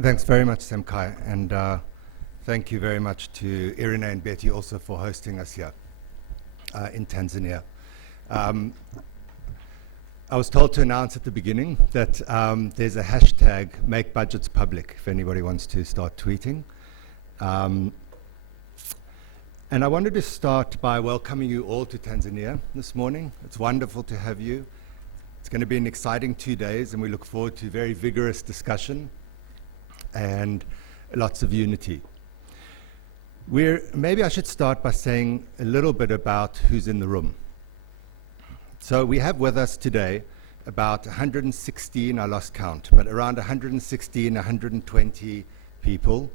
Thanks very much, Semkai, and thank you very much to Irina and Betty also for hosting us here in Tanzania. I was told to announce at the beginning that there's a hashtag Make Budgets Public if anybody wants to start tweeting. And I wanted to start by welcoming you all to Tanzania this morning. It's wonderful to have you. It's going to be an exciting 2 days, and we look forward to very vigorous discussion and lots of unity. Maybe I should start by saying a little bit about who's in the room. So we have with us today about 116, I lost count, but around 116, 120 people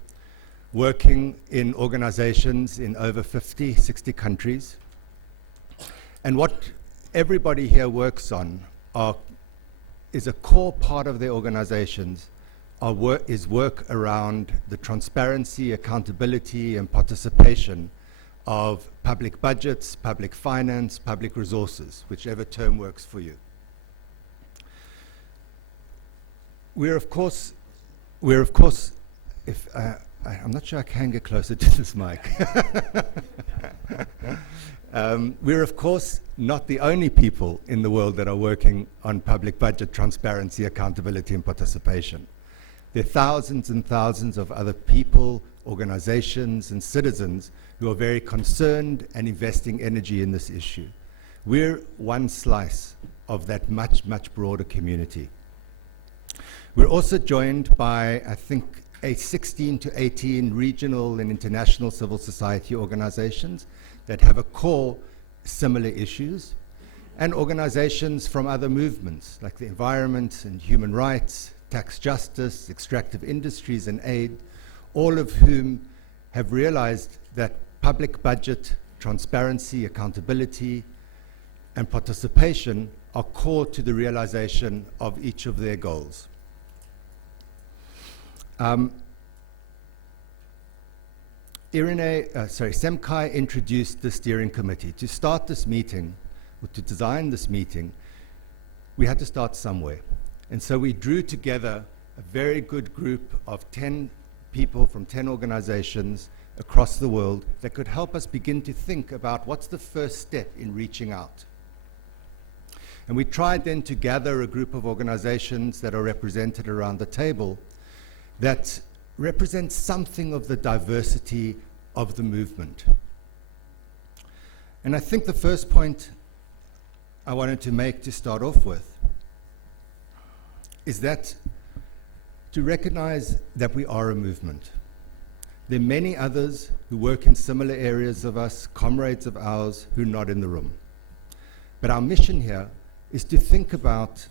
working in organizations in over 50, 60 countries. And what everybody here works on is a core part of their organizations is work around the transparency, accountability, and participation of public budgets, public finance, public resources, whichever term works for you. We're of course, if I'm not sure I can get closer to this mic. We're of course not the only people in the world that are working on public budget transparency, accountability, and participation. There are thousands and thousands of other people, organizations, and citizens who are very concerned and investing energy in this issue. We're one slice of that much, much broader community. We're also joined by, I think, 16 to 18 regional and international civil society organizations that have a core similar issues, and organizations from other movements like the environment and human rights, tax justice, extractive industries, and aid, all of whom have realized that public budget transparency, accountability, and participation are core to the realization of each of their goals. Semkai introduced the steering committee. To start this meeting, or to design this meeting, we had to start somewhere. And so we drew together a very good group of 10 people from 10 organizations across the world that could help us begin to think about what's the first step in reaching out. And we tried then to gather a group of organizations that are represented around the table that represent something of the diversity of the movement. And I think the first point I wanted to make to start off with is that to recognize that we are a movement. There are many others who work in similar areas of us, comrades of ours, who are not in the room. But our mission here is to think about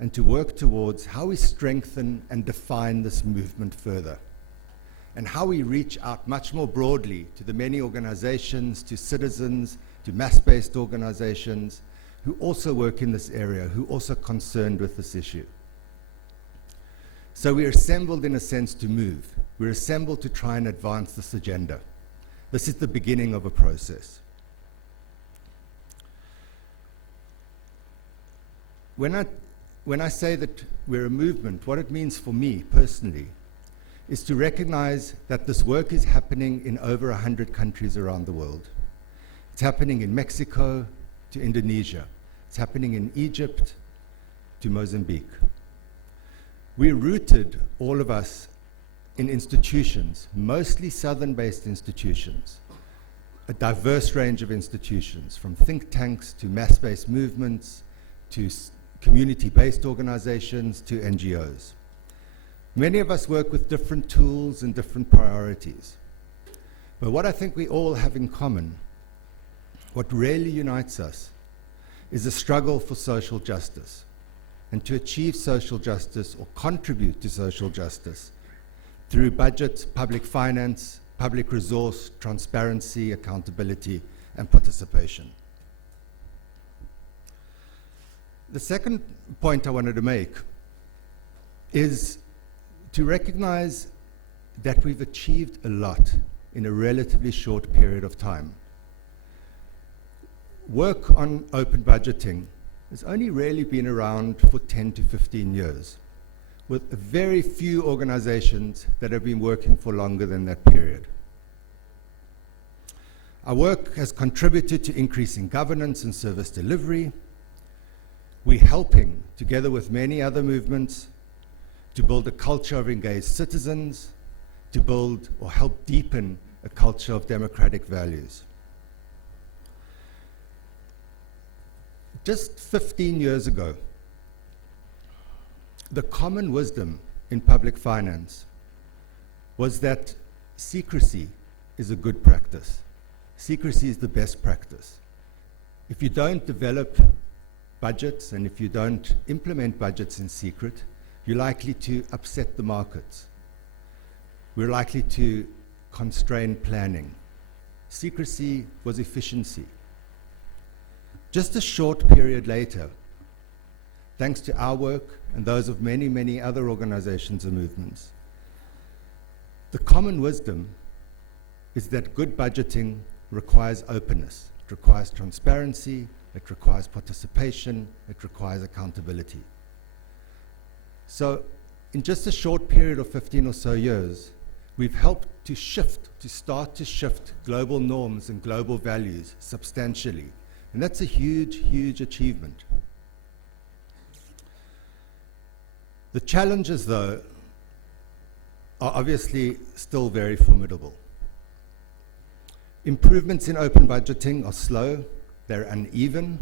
and to work towards how we strengthen and define this movement further, and how we reach out much more broadly to the many organizations, to citizens, to mass-based organizations who also work in this area, who are also concerned with this issue. So we're assembled in a sense to move. We're assembled to try and advance this agenda. This is the beginning of a process. When I say that we're a movement, what it means for me personally is to recognize that this work is happening in over 100 countries around the world. It's happening in Mexico to Indonesia. It's happening in Egypt to Mozambique. We're rooted, all of us, in institutions, mostly southern-based institutions, a diverse range of institutions, from think tanks to mass-based movements to community-based organizations to NGOs. Many of us work with different tools and different priorities. But what I think we all have in common, what really unites us, is a struggle for social justice, and to achieve social justice or contribute to social justice through budget, public finance, public resource, transparency, accountability, and participation. The second point I wanted to make is to recognize that we've achieved a lot in a relatively short period of time. Work on open budgeting has only really been around for 10 to 15 years. with very few organizations that have been working for longer than that period. Our work has contributed to increasing governance and service delivery. We're helping, together with many other movements, to build a culture of engaged citizens, to build or help deepen a culture of democratic values. Just 15 years ago, the common wisdom in public finance was that secrecy is a good practice. Secrecy is the best practice. If you don't develop budgets and if you don't implement budgets in secret, you're likely to upset the markets. We're likely to constrain planning. Secrecy was efficiency. Just a short period later, thanks to our work and those of many, many other organizations and movements, the common wisdom is that good budgeting requires openness, it requires transparency, it requires participation, it requires accountability. So in just a short period of 15 or so years, we've helped to start to shift global norms and global values substantially. And that's a huge, huge achievement. The challenges, though, are obviously still very formidable. Improvements in open budgeting are slow, they're uneven,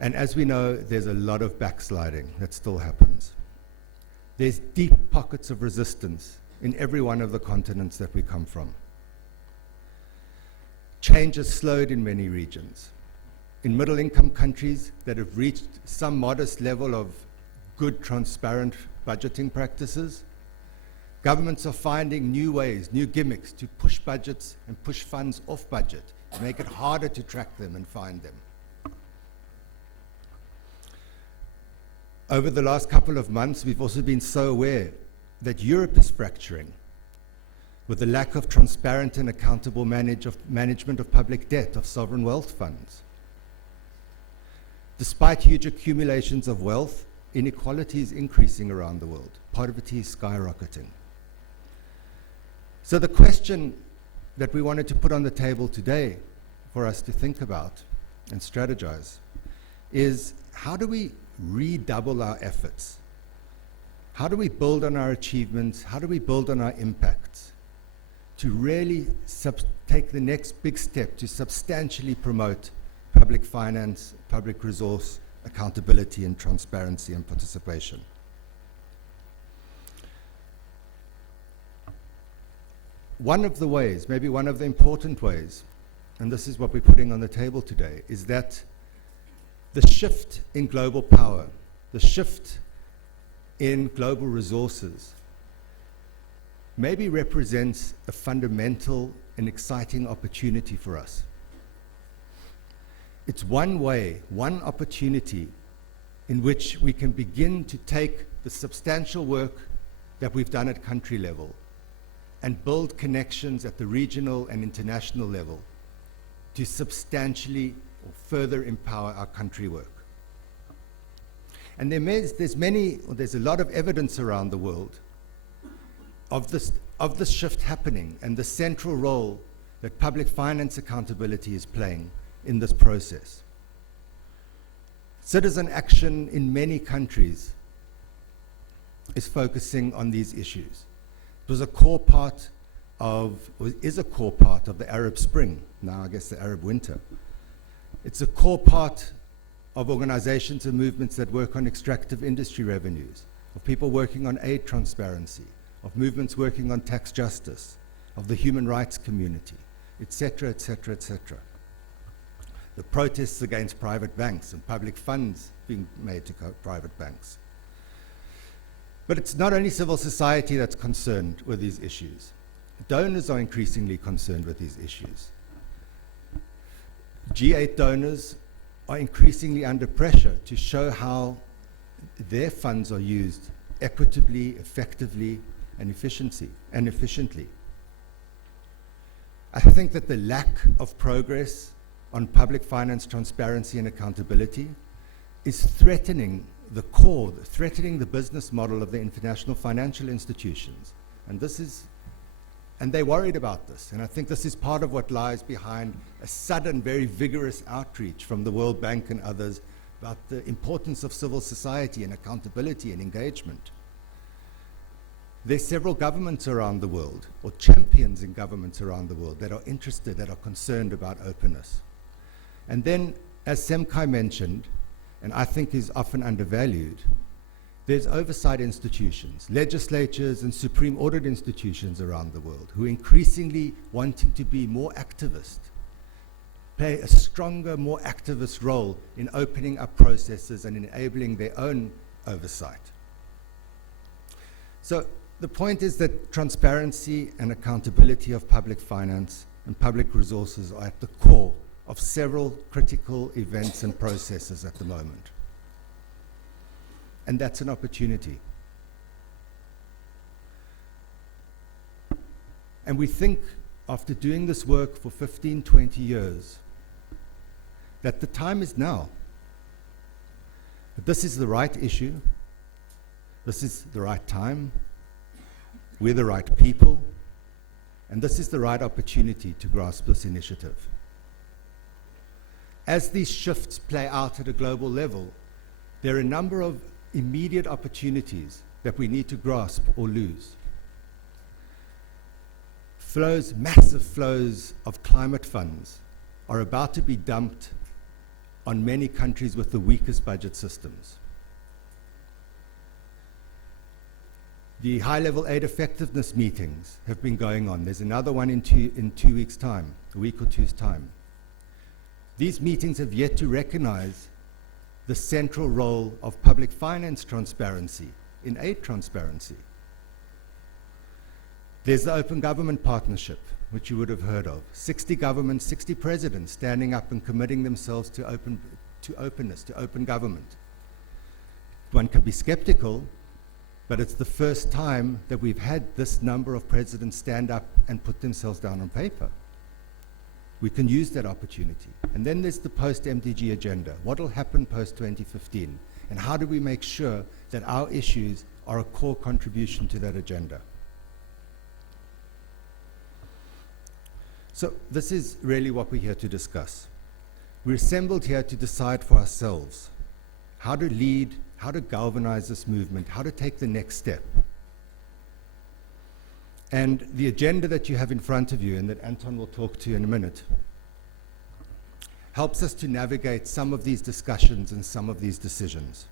and as we know, there's a lot of backsliding that still happens. There's deep pockets of resistance in every one of the continents that we come from. Change has slowed in many regions. In middle-income countries that have reached some modest level of good, transparent budgeting practices, governments are finding new ways, new gimmicks to push budgets and push funds off budget, to make it harder to track them and find them. Over the last couple of months, we've also been so aware that Europe is fracturing with the lack of transparent and accountable management of public debt, of sovereign wealth funds. Despite huge accumulations of wealth, inequality is increasing around the world. Poverty is skyrocketing. So the question that we wanted to put on the table today for us to think about and strategize is, how do we redouble our efforts? How do we build on our achievements? How do we build on our impacts to really take the next big step to substantially promote public finance, public resource accountability and transparency and participation? One of the ways, maybe one of the important ways, and this is what we're putting on the table today, is that the shift in global power, the shift in global resources, maybe represents a fundamental and exciting opportunity for us. It's one way, one opportunity in which we can begin to take the substantial work that we've done at country level and build connections at the regional and international level to substantially or further empower our country work. And there's a lot of evidence around the world of this shift happening and the central role that public finance accountability is playing in this process. Citizen action in many countries is focusing on these issues. It was a core part of, or is a core part of the Arab Spring, now I guess the Arab Winter. It's a core part of organizations and movements that work on extractive industry revenues, of people working on aid transparency, of movements working on tax justice, of the human rights community, etc., etc., etc. The protests against private banks and public funds being made to private banks. But it's not only civil society that's concerned with these issues. Donors are increasingly concerned with these issues. G8 donors are increasingly under pressure to show how their funds are used equitably, effectively, and efficiently. I think that the lack of progress on public finance transparency and accountability is threatening the core, threatening the business model of the international financial institutions. And they're worried about this. And I think this is part of what lies behind a sudden, very vigorous outreach from the World Bank and others about the importance of civil society and accountability and engagement. There's several governments around the world, or champions in governments around the world, that are interested, that are concerned about openness. And then, as Semkai mentioned, and I think is often undervalued, there's oversight institutions, legislatures and supreme audit institutions around the world who are increasingly wanting to be more activist, play a stronger, more activist role in opening up processes and enabling their own oversight. So the point is that transparency and accountability of public finance and public resources are at the core of several critical events and processes at the moment. And that's an opportunity. And we think, after doing this work for 15, 20 years, that the time is now. That this is the right issue, this is the right time, we're the right people, and this is the right opportunity to grasp this initiative. As these shifts play out at a global level, there are a number of immediate opportunities that we need to grasp or lose. Massive flows of climate funds are about to be dumped on many countries with the weakest budget systems. The high-level aid effectiveness meetings have been going on. There's another one in 2 weeks' time, a week or two's time. These meetings have yet to recognize the central role of public finance transparency in aid transparency. There's the Open Government Partnership, which you would have heard of. 60 governments, 60 presidents standing up and committing themselves to openness, to open government. One can be skeptical, but it's the first time that we've had this number of presidents stand up and put themselves down on paper. We can use that opportunity. And then there's the post-MDG agenda. What will happen post-2015? And how do we make sure that our issues are a core contribution to that agenda? So this is really what we're here to discuss. We're assembled here to decide for ourselves how to lead, how to galvanize this movement, how to take the next step. And the agenda that you have in front of you, and that Anton will talk to in a minute, helps us to navigate some of these discussions and some of these decisions.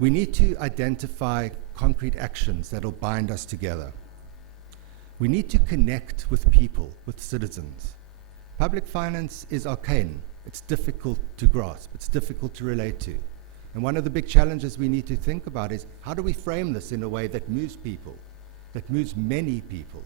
We need to identify concrete actions that will bind us together. We need to connect with people, with citizens. Public finance is arcane. It's difficult to grasp. It's difficult to relate to. And one of the big challenges we need to think about is, how do we frame this in a way that moves people, that moves many people?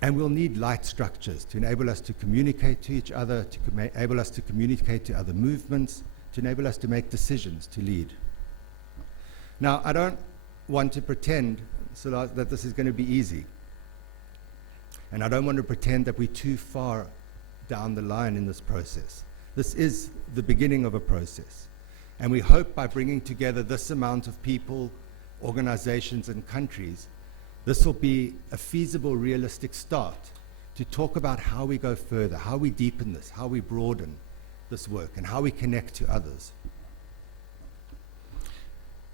And we'll need light structures to enable us to communicate to each other, to enable us to communicate to other movements, to enable us to make decisions, to lead. Now, I don't want to pretend that this is going to be easy. And I don't want to pretend that we're too far down the line in this process. This is the beginning of a process. And we hope by bringing together this amount of people, organizations, and countries, this will be a feasible, realistic start to talk about how we go further, how we deepen this, how we broaden this work, and how we connect to others.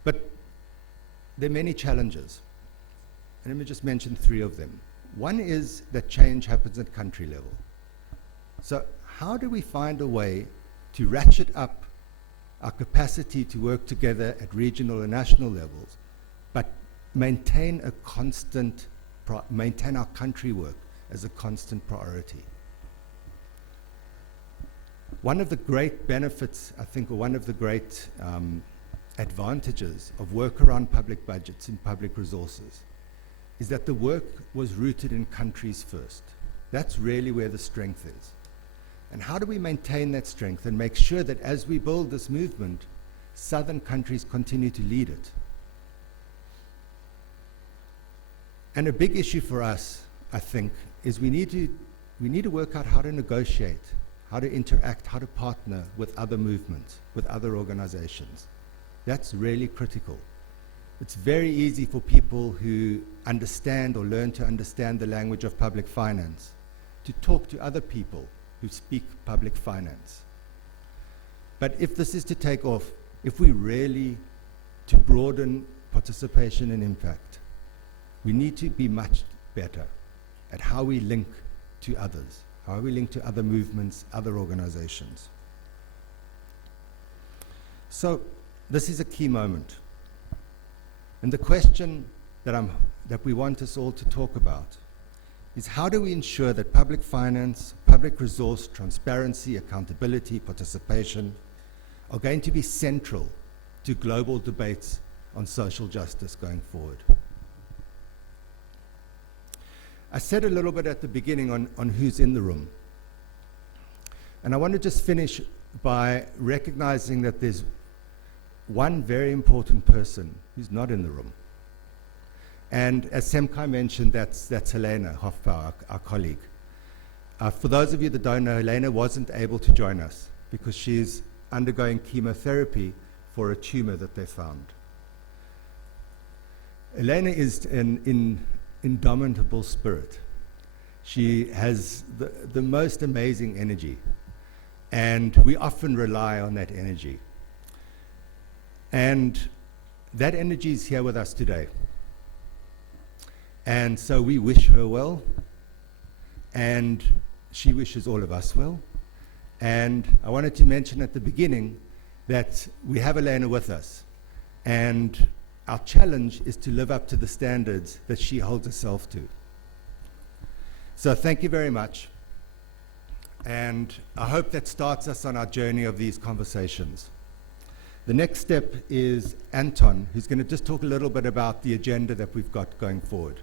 But there are many challenges. And let me just mention 3 of them. One is that change happens at country level. So how do we find a way to ratchet up our capacity to work together at regional and national levels, but maintain our country work as a constant priority? One of the great benefits, I think, or one of the great advantages of work around public budgets and public resources is that the work was rooted in countries first. That's really where the strength is. And how do we maintain that strength and make sure that as we build this movement, southern countries continue to lead it? And a big issue for us, I think, is we need to work out how to negotiate, how to interact, how to partner with other movements, with other organizations. That's really critical. It's very easy for people who understand or learn to understand the language of public finance to talk to other people who speak public finance. But if this is to take off, if we really to broaden participation and impact, we need to be much better at how we link to others, how we link to other movements, other organizations. So this is a key moment. And the question that we want us all to talk about is, how do we ensure that public finance, public resource, transparency, accountability, participation are going to be central to global debates on social justice going forward? I said a little bit at the beginning on who's in the room. And I want to just finish by recognizing that there's one very important person who's not in the room. And as Semkai mentioned, that's Helena Hofbauer, our colleague. For those of you that don't know, Helena wasn't able to join us because she's undergoing chemotherapy for a tumor that they found. Helena is an indomitable spirit. She has the most amazing energy, and we often rely on that energy. And that energy is here with us today. And so we wish her well, and she wishes all of us well. And I wanted to mention at the beginning that we have Elena with us, and our challenge is to live up to the standards that she holds herself to. So thank you very much, and I hope that starts us on our journey of these conversations. The next step is Anton, who's going to just talk a little bit about the agenda that we've got going forward.